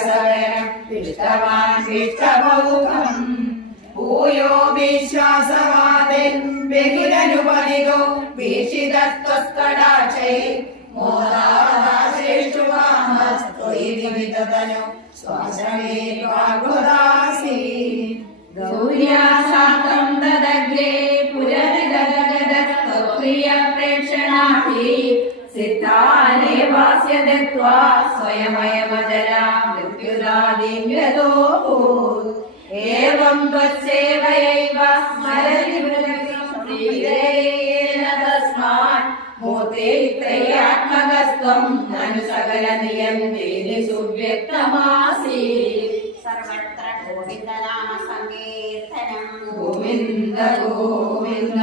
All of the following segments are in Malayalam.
സകലം ഇഷ്ടവാൻ ഇഷ്ടമൗഖം ഭൂയോ വിശ്വാസവാദേ ബഹിരനുപരിതോ വീക്ഷിതത്വസ്കടാക്ഷൈ മോദാദാശേഷു വാമസ്ത്വയി വിവിധതനു സ്വാശ്രമേ ഏവം ത്വത്സേവയൈവ സ്മരതി പ്രീതയേന തസ്മാൻ മൂർത്തേ ത്രയാത്മകസ്ത്വം നനു സകല നിയന്ത്രേണി സുവ്യക്തമാസി. സർവത്ര ഗോവിന്ദനാമ സങ്കീർത്തനം ഗോവിന്ദ ഗോവിന്ദ.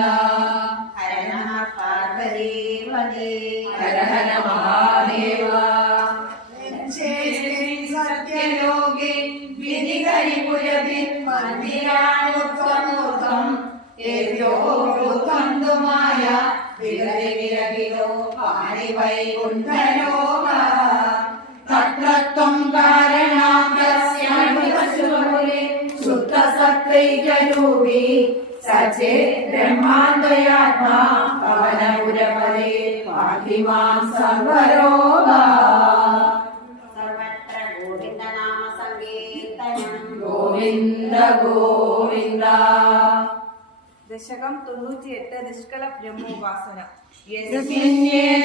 സചേ ബ്രഹ്മാന്തയാത്മാ പവനപുരപദേ പാഹി മാം സർവരോഗാ. സർവത്ര ഗോവിന്ദനാമ സങ്കീർത്തനം ഗോവിന്ദ ഗോവിന്ദ. ദശകം തൊണ്ണൂറ്റിയെട്ട് നിഷ്കള ബ്രഹ്മോപാസന. യസ്മിന്നേതദ്വിപാദം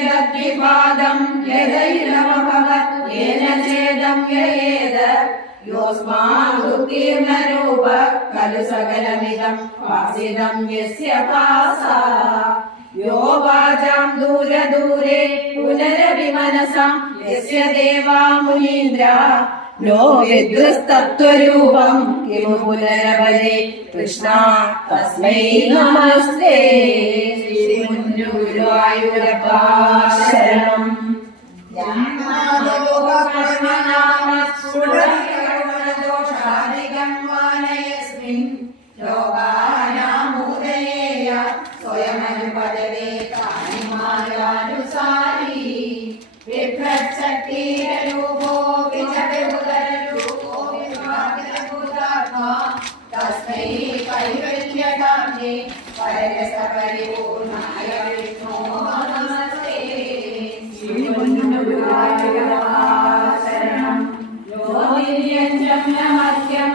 യദൈരമഭവത് യേന ചേദം യയേത. യോസ്മാദുത്തീർണരൂപ खलु सकलमिदं वासिदं यस्य पासा यो वाचां दूरदूरे पुनरभिमनसां यस्य देवा मुनीन्द्रा नो विद्वस्तत्त्वरूपं किमु पुनरपदे कृष्णा तस्मै नमस्ते श्रीमुञ्जुगुरुवायुरप्पा शरणम् വിഷ്ണോ നമസ്തേ ശരണം ജ്യോതിര്യഞ്ചം നമസ്യം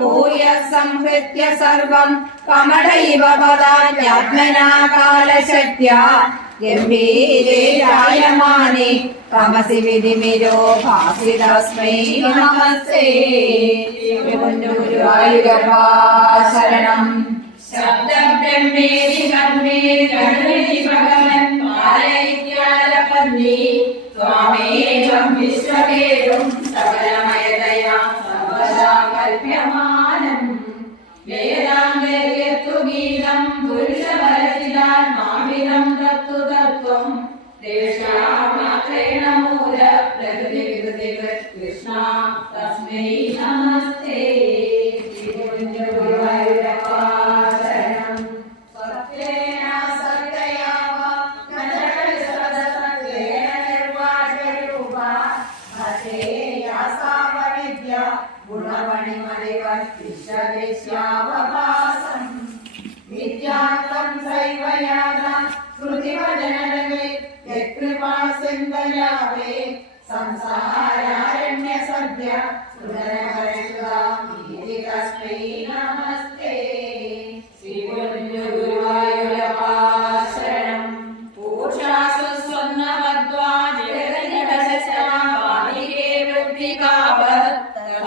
ഭൂയ സംഹൃത്യ സർവം കമടൈവ പദാത്മനാ രായമാനെ തമസി വിധിമിരോ ഭാസിതസ്മൈ നമസ്തേ. ശരണം. ശബ്ദം ബ്രഹ്മേരി കർമ്മേ ഗണപതി ഭഗവൻ പാലയിത്യാലപന്നി ത്വാമേകം വിശ്വകേതും സകലമയതയാ സർവദാ കൽപ്യമാനം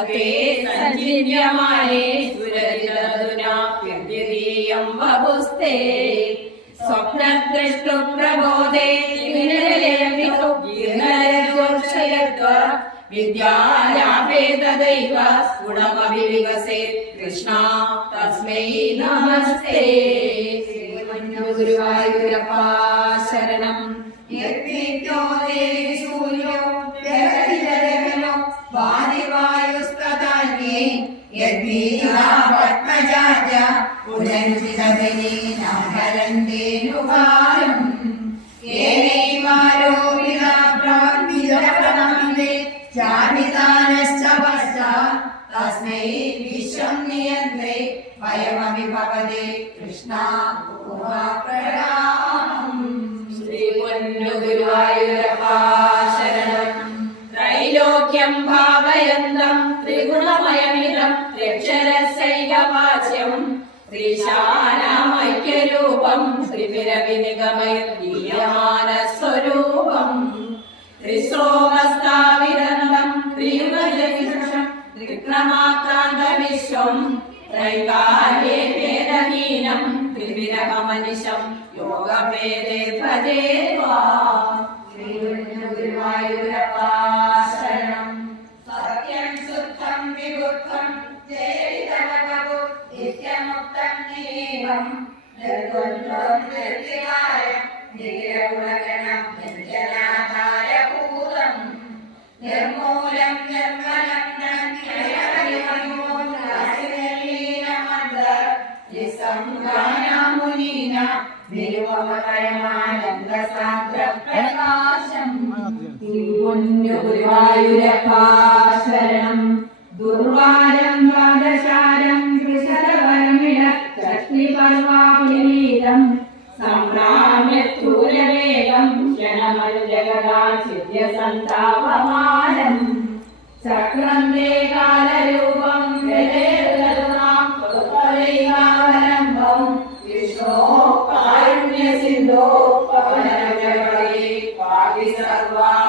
ते सञ्जीव्यमाने सुररिदधुनाप्यतिरीयं वपुस्ते स्वप्नद्रष्टु प्रबोधे विद्यालाभेतदैव गुणमभिविकसे कृष्णा तस्मै नमस्ते गुरुवायुरपा शरणं यत् തസ്മൈ വിശ്വം നിയന്ത്രേ വയമപി ഭവതേ കൃഷ്ണ പ്രണാമം ശ്രീ പൊന്നു त्रैलोक्यं ശരണം. ത്രൈലോക്യം ഭാവയന്തം ത്രിഗുണമയമിതം രക്ഷരസൈകവാച്യം ത്രൈകാലേ ഭേദഹീനം ത്രിവിരഹമനിശം യോഗഭേദേ ഭജേ ത്വാം. ശ്രീഗുരുവായൂരപ്പ ശരണം സത്യം ശുദ്ധം വിബുദ്ധം ജയതമകവു നിത്യമുക്തം നിരീഹം നിർദ്വന്ദ്വം നിർവികാരം നിരഗുണഗണം നിർജനാധാരഭൂതം നിർമൂലം നിർമ്മലം നിസ്സംഗാനാമുനീന നിരുപമകരമാനന്ദ സാന്ദ്ര പ്രകാശം പൊന്നു ഗുരുവായൂരപ്പ ശരണം ദുർവാരം ദ്വാദശാരം ത്രിശതവരമിട ഷഷ്ടിപർവാഭിനീതം സംഗ്രാമ്യക്രൂരവേഗം ക്ഷണമനുജഗദാചിത്യ സന്താപമാനം ചക്രം Graduar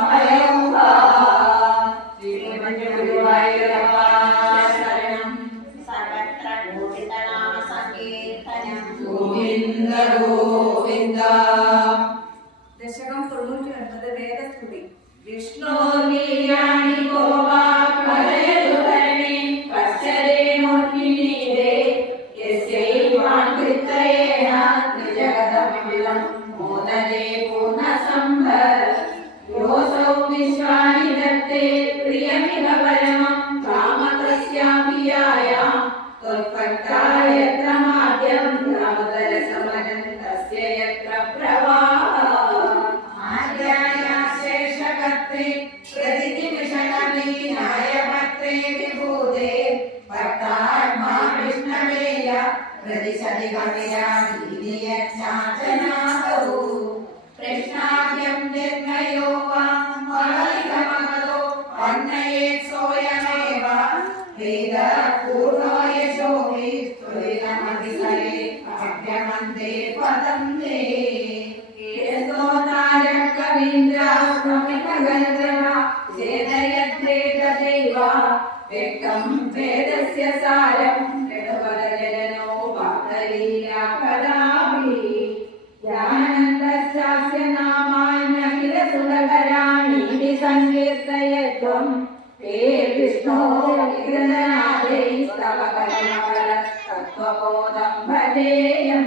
मोदं भजेयं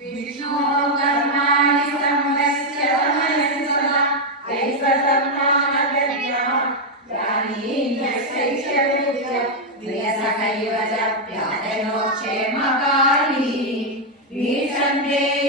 विष्णो कर्माणि सम्यस्य ैव च प्यातनो क्षेमकाली वीषन्ते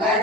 Cái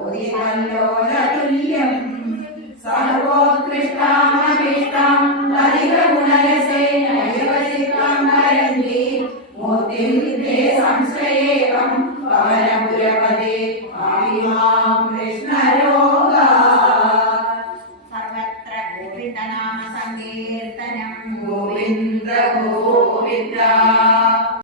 സ്ഫുടമൃതരസാം